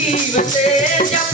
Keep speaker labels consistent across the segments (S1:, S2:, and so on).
S1: Keep it there, yeah.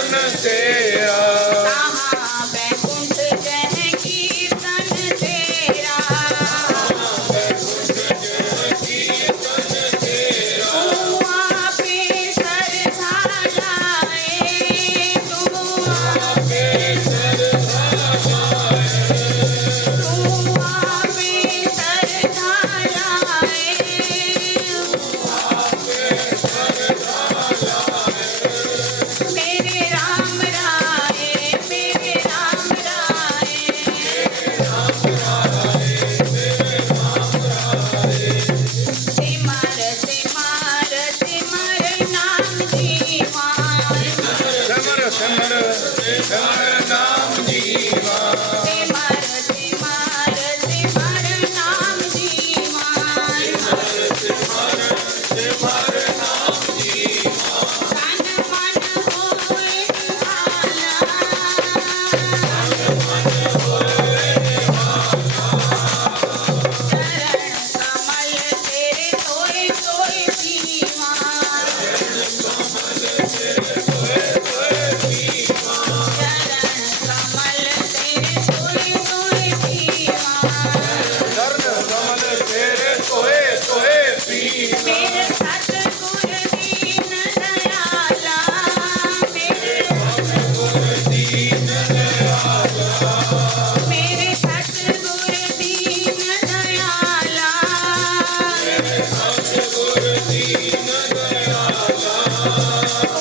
S2: Namaste.
S3: Thank you.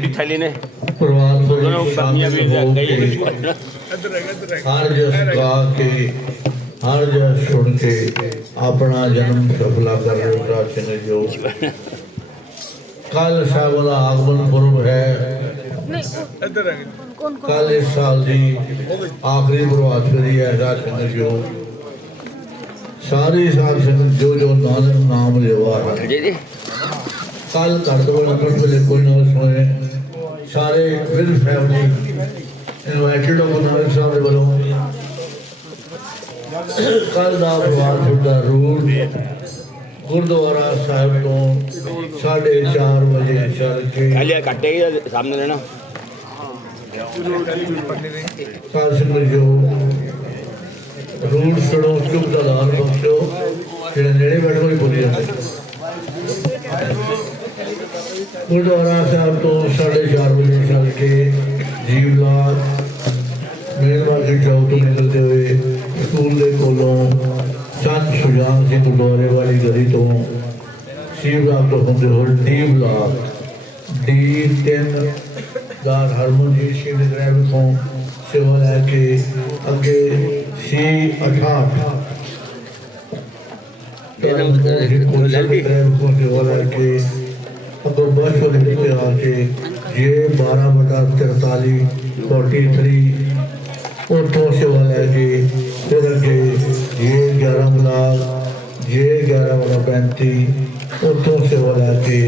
S4: मोटी थैली ने।
S5: दोनों पत्नियाँ भी गई हर जस सुन के अपना जन्म सफला कर रहे जो। कल सागला आगमन पूर्व है। कल इस साल की आखिरी प्रभात करी है राशन जो। सारी साल संगत जो जो नानक नाम लेवा है। कल घर दो लगन वे कोई ना सुने ਸਾਰੇ ਵਿਲ ਫੈਮਿਲੀ ਇਨਵਾਈਟਡ ਹੋ ਗੁਰਨਾਨਕ ਸਾਹਿਬ ਦੇ ਵੱਲੋਂ। ਕੱਲ ਦਾ ਪ੍ਰਵਾਦ ਦਾ ਰੂਲ ਗੁਰਦੁਆਰਾ ਸਾਹਿਬ ਤੋਂ 4:30 ਵਜੇ ਚੱਲ ਕੇ
S4: ਹਲੇ ਕੱਟੇ ਸਾਹਮਣੇ ਲੈਣਾ
S5: ਸਾਧ ਸੰਗਤ ਜੋ ਰੂਲ ਛੜੋ ਚੁੱਪ ਦਾ ਲਾਲ ਬਖਸ਼ੋ ਜਿਹੜੇ ਨੇੜੇ ਬੈਠੋ ਹੀ ਬੋਲੀ ਜਾਂਦੇ। ਗੁਰਦੁਆਰਾ ਸਾਹਿਬ ਤੋਂ 4:30 ਵਜੇ ਚੱਲ ਕੇ ਜੀਵਲਾਲ ਮੇਨ ਮਾਰਕੀਟ ਚੌਕ ਤੋਂ ਨਿਕਲਦੇ ਹੋਏ ਸਕੂਲ ਦੇ ਕੋਲੋਂ ਸੰਤ ਸੁਜਾਨ ਸਿੰਘ ਗੁਰਦੁਆਰੇ ਵਾਲੀ ਗਲੀ ਤੋਂ ਸ਼ਿਵਰਾਮ ਤੋਂ ਹੁੰਦੇ ਹੋਏ ਡੀ ਬਲਾਕ ਡੀ 3 ਦਾ ਹਰਮਨਜੀਤ ਸਿੰਘ ਦੇ ਡਰਾਈਵਰ ਤੋਂ ਸੇਵਾ ਲੈ ਕੇ ਅੱਗੇ ਸੀ 68 ਅੱਗੋਂ ਬੱਸ आपको बहुत शुक्रिया के आके ये बारह बटा तिरतालीस फोर्टी थ्री उठों से वाला जी फिर जी ये ग्यारह लाख ये ग्यारह बटा पैंतीस उठों से वाला जी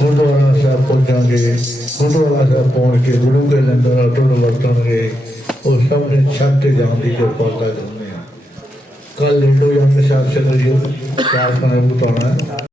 S5: गुरुद्वारा साहब पहुँचाएँगे गुरुद्वारा साहब पहुँच के गुरु के लंगर अटुल वर्तनगे और सबने छत जान की कृपा कर कल लेडो जाने साहब चंद्र जी प्रार्थना बुताना है।